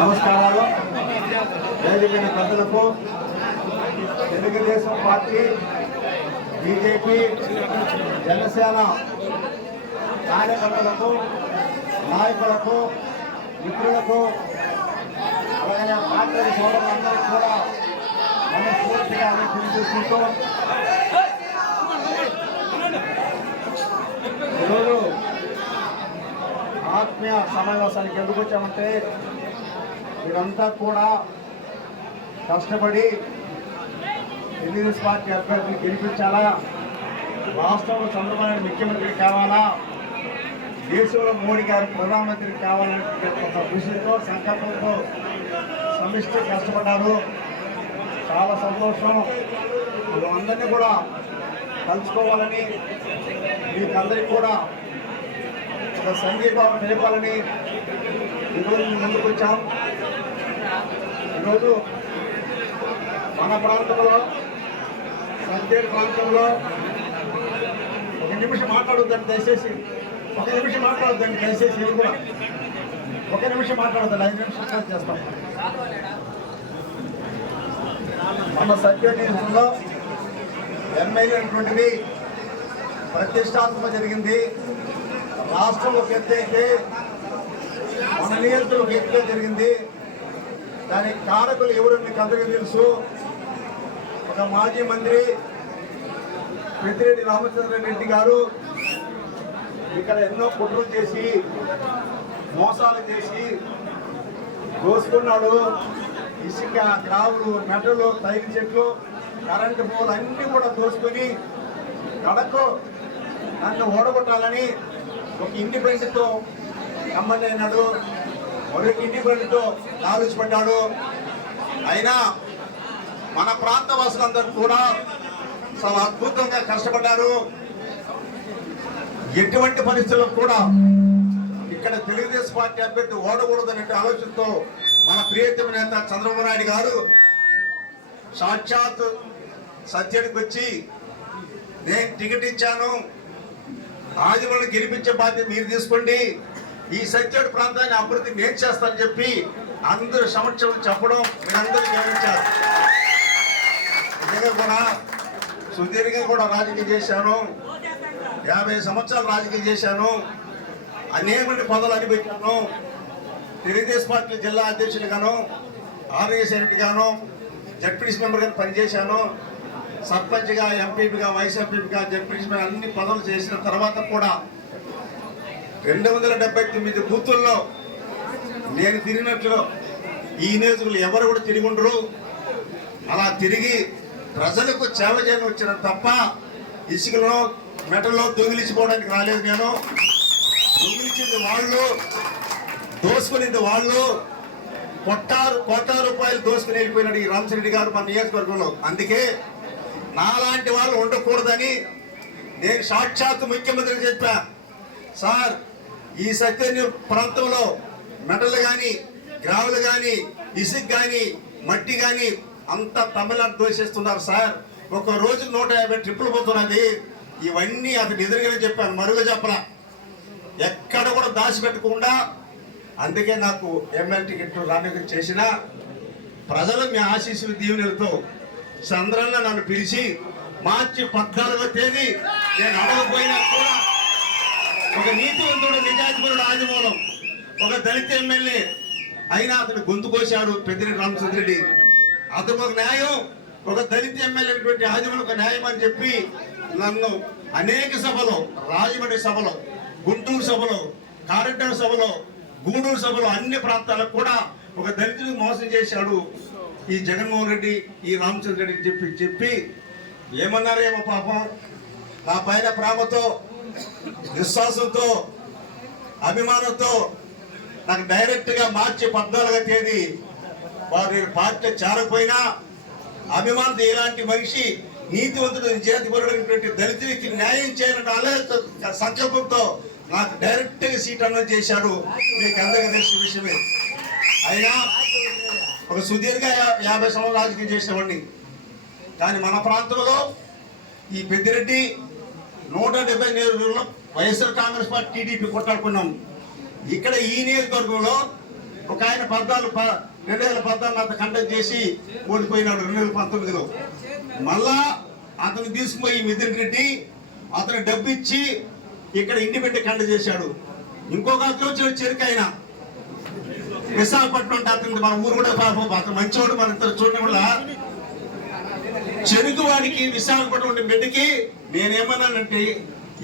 నమస్కారాలు. వేదికైన ప్రజలకు, Telugu Desam party, BJP, Janasena కార్యకర్తలకు, నాయకులకు, మిత్రులకు, అలాగే పార్టీ సోదరులందరికీ కూడా మనస్ఫూర్తిగా తెలియజేసుకుంటూ ఈరోజు ఆత్మీయ సమావేశానికి ఎందుకు వచ్చామంటే, మీరంతా కూడా కష్టపడి తెలుగుదేశం పార్టీ అభ్యర్థిని గెలిపించాలా, రాష్ట్రంలో చంద్రబాబు నాయుడు ముఖ్యమంత్రి కావాలా, దేశంలో మోడీ గారు ప్రధానమంత్రి కావాలంటే ఒక కృషితో సంకల్పంతో సమిష్టి కష్టపడ్డారు. చాలా సంతోషం. అందరినీ కూడా కలుసుకోవాలని, మీకందరికీ కూడా ఒక సంఘీభావం తెలిపాలని ఈరోజు ముందుకు వచ్చాం. ఈరోజు మన ప్రాంతంలో, సంతేరు ప్రాంతంలో ఒక నిమిషం మాట్లాడొద్దండి దయచేసి. ఒక నిమిషం మాట్లాడొద్దండి దయచేసి. ఇది కూడా ఒక నిమిషం మాట్లాడొద్దండి, 5 నిమిషాలు చేస్తాం. మన సత్యలో ఎమ్మెల్యే అనేటువంటిది ప్రతిష్టాత్మక జరిగింది. రాష్ట్రంలో ఒక ఎత్తు అయితే మన నియంత్రణ ఒక ఎత్తుగా జరిగింది. దానికి కారకులు ఎవరని అందరికీ తెలుసు. ఒక మాజీ మంత్రి పెద్దిరెడ్డి రామచంద్రారెడ్డి గారు ఇక్కడ ఎన్నో కుట్రలు చేసి, మోసాలు చేసి దోసుకున్నాడు. ఇసుక, గ్రావులు, మెటలు, తైలి చెట్లు, కరెంటు పోలు అన్నీ కూడా దోసుకొని కడకు నన్ను ఓడగొట్టాలని ఒక ఇండిపెండెంట్తో కమ్మని అయినాడు. మరొక ఇండిపెండెంట్తో ఆలోచించబడ్డాడు. అయినా మన ప్రాంత వాసులందరూ కూడా చాలా అద్భుతంగా కష్టపడ్డారు. ఎటువంటి పరిస్థితుల్లో కూడా ఇక్కడ తెలుగుదేశం పార్టీ అభ్యర్థి ఓడకూడదనే ఆలోచనతో మన ప్రియతమ నేత చంద్రబాబు నాయుడు గారు సాక్షాత్ సత్యానికి వచ్చి, నేను టికెట్ ఇచ్చాను, ఆదివాళ్ళని గెలిపించే బాధ్యత మీరు తీసుకోండి, ఈ సత్యాడు ప్రాంతాన్ని అభివృద్ధి నేను చేస్తానని చెప్పి అందరూ సమక్షంలో చెప్పడం మీరందరూ గమనించారు. నిజంగా కూడా సుదీర్ఘంగా కూడా రాజకీయం చేశాను. 50 సంవత్సరాలు రాజకీయం చేశాను. అనేక పదవులు అనిపించాను. తెలుగుదేశం పార్టీ జిల్లా అధ్యక్షుడిగాను, ఆర్ఎస్ సెక్రటరీగాను, జడ్పీటీసీ మెంబర్గా పనిచేశాను. సర్పంచ్గా, ఎంపీపీగా, వైస్ ఎంపీపీగా, జడ్పీటీసీ అన్ని పదవులు చేసిన తర్వాత కూడా 279 బూతుల్లో నేను తిరిగినట్లు ఈ నియోజకులు ఎవరు కూడా తిరిగి ఉండరు. అలా తిరిగి ప్రజలకు సేవ చేయని వచ్చిన తప్ప ఇసుకలో, మెటల్లో దొంగిలించుకోవడానికి రాలేదు. నేను దొంగిలించింది వాళ్ళు, దోసుకునేది వాళ్ళు. కోట్ల రూపాయలు దోసుకుని వెళ్ళిపోయినాడు ఈ రామచంద్రెడ్డి గారు మన నియోజకవర్గంలో. అందుకే నాలాంటి వాళ్ళు ఉండకూడదని నేను సాక్షాత్ ముఖ్యమంత్రికి చెప్పా, సార్ ఈ సత్యని ప్రాంతంలో మెటలు కానీ, గ్రావులు కానీ, ఇసుక కానీ, మట్టి కానీ అంతా తమిళనాడు దోషిస్తున్నారు సార్. ఒక రోజు 150 ట్రిప్పులు పోతున్నది. ఇవన్నీ అతను ఎదురుగానే చెప్పాను, మరుగు చెప్పరా, ఎక్కడ కూడా దాచిపెట్టకుండా. అందుకే నాకు ఎమ్మెల్యే టికెట్ రానివ్వడం చేసిన ప్రజలు మీ ఆశీస్సులు దీవెనలతో చంద్రన్న నన్ను పిలిచి మార్చి 14వ తేదీ నేను అడగపోయినా కూడా ఒక నీతివంతుడు, నిజాధిపతుడు ఆదిమూలం, ఒక దళిత ఎమ్మెల్యే అయినా అతను గొంతు కోశాడు పెద్దిరెడ్డి రామచంద్రెడ్డి. అతను ఒక న్యాయం, ఒక దళిత ఎమ్మెల్యే అయినటువంటి ఆదిమూలం ఒక న్యాయం అని చెప్పి నన్ను అనేక సభలో, రాజమండ్రి సభలో, గుంటూరు సభలో, కారెంటర్ సభలో, గూడూరు సభలో అన్ని ప్రాంతాలకు కూడా ఒక దళితుడికి మోసం చేశాడు ఈ జగన్మోహన్ రెడ్డి, ఈ రామచంద్ర రెడ్డి చెప్పి ఏమన్నారేమో పాపం. నా పైన ప్రేమతో, విశ్వాసంతో, అభిమానంతో నాకు డైరెక్ట్గా మార్చి 14వ తేదీ వారు పార్టీ చేరకపోయినా అభిమానంతో ఇలాంటి మనిషి, నీతివంతుడు, నిజాధిపరుడైనటువంటి దళితుడికి న్యాయం చేయాలన్న సంకల్పంతో నాకు డైరెక్ట్గా సీట్ అనౌన్స్ చేశాడు. మీకు అందరికీ తెలిసిన విషయమే. అయినా ఒక సుదీర్ఘ 50 సంవత్సరాలు రాజకీయం చేసినవాడిని. కానీ మన ప్రాంతంలో ఈ పెద్దిరెడ్డి 170 నియోజకవర్గంలో వైఎస్ఆర్ కాంగ్రెస్ పార్టీ టీడీపీ కొట్టాడుకున్నాం. ఇక్కడ ఈ నియోజకవర్గంలో ఒక ఆయన 2014 అంత కండక్ట్ చేసి ఓడిపోయినాడు 2019లో. మళ్ళా అతను తీసుకుపోయి మిథున్ రెడ్డి అతను డబ్బు ఇచ్చి ఇక్కడ ఇండిపెండెంట్ కండక్ట్ చేశాడు. ఇంకొక అతను వచ్చి చెరుకైనా విశాఖపట్నం అంటే అతను మన ఊరు కూడా పాపం అతను మంచివాడు. మన ఇద్దరు చూడడం వల్ల చెరుకు వాడికి విశాఖపట్నం ఉండే బిడ్డకి నేనేమన్నానంటే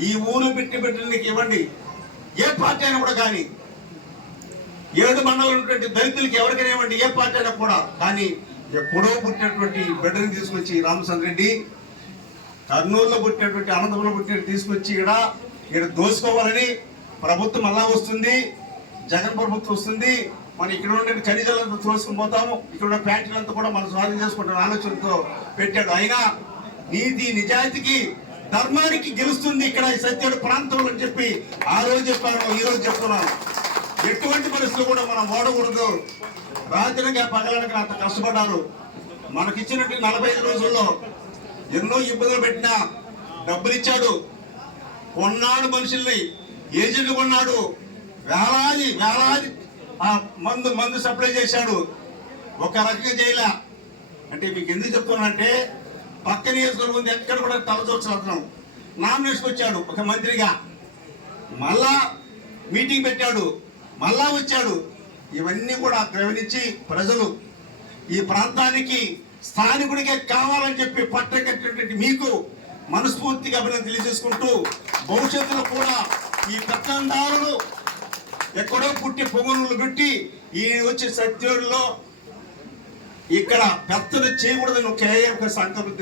ఈ ఊరు బిడ్డకి ఇవ్వండి, ఏ పార్టీ అయినా కూడా. కానీ 7 మండలం ఉన్నటువంటి దళితులకి ఎవరికైనా ఇవ్వండి, ఏ పార్టీ అయినా కూడా. కానీ ఎప్పుడో పుట్టినటువంటి బిడ్డని తీసుకొచ్చి రామచంద్ర రెడ్డి, కర్నూలులో పుట్టినటువంటి అనంతపురంలో పుట్టిన తీసుకొచ్చి ఇక్కడ దోసుకోవాలని ప్రభుత్వం అలా వస్తుంది, జగన్ ప్రభుత్వం వస్తుంది, మనం ఇక్కడ ఉండే ఖనిజాలంతా తోసుకుని పోతాము, ఇక్కడ ఉన్న ఫ్యాక్టరీలంతా కూడా మనం స్వాధీనం చేసుకుంటున్న ఆలోచనతో పెట్టాడు. అయినా నీతి నిజాయితీకి ధర్మానికి గెలుస్తుంది ఇక్కడ ఈ సత్యుడు ప్రాంతంలో అని చెప్పి ఆ రోజు చెప్పాను, ఈ రోజు చెప్తున్నాను. ఎటువంటి పరిస్థితులు కూడా మనం ఓడకూడదు. రాత్రిగా పగలడానికి అంత కష్టపడ్డారు. మనకిచ్చినట్టు 45 రోజుల్లో ఎన్నో ఇబ్బందులు పెట్టినా డబ్బులు ఇచ్చాడు, కొన్నాడు, మనుషుల్ని ఏజెంట్లు కొన్నాడు, వేలాది మందు సప్లై చేశాడు. ఒక రకంగా చేయలే. అంటే మీకు ఎందుకు చెప్తున్నానంటే పక్క నియోజకవర్గం ఉంది, ఎక్కడ కూడా తలచోత్సవం నామినేషన్ వచ్చాడు ఒక మంత్రిగా, మళ్ళా మీటింగ్ పెట్టాడు, మళ్ళా వచ్చాడు. ఇవన్నీ కూడా గమనించి ప్రజలు ఈ ప్రాంతానికి స్థానికుడికే కావాలని చెప్పి పట్టకట్టినటువంటి మీకు మనస్ఫూర్తిగా అభినందన తెలియజేసుకుంటూ భవిష్యత్తులో కూడా ఈ పెత్తందారులు ఎక్కడో పుట్టి పొంగులు పెట్టి ఈ వచ్చి సత్యుడిలో ఇక్కడ పెత్తలు చేయకూడదని ఒకే ఒక సంకల్పం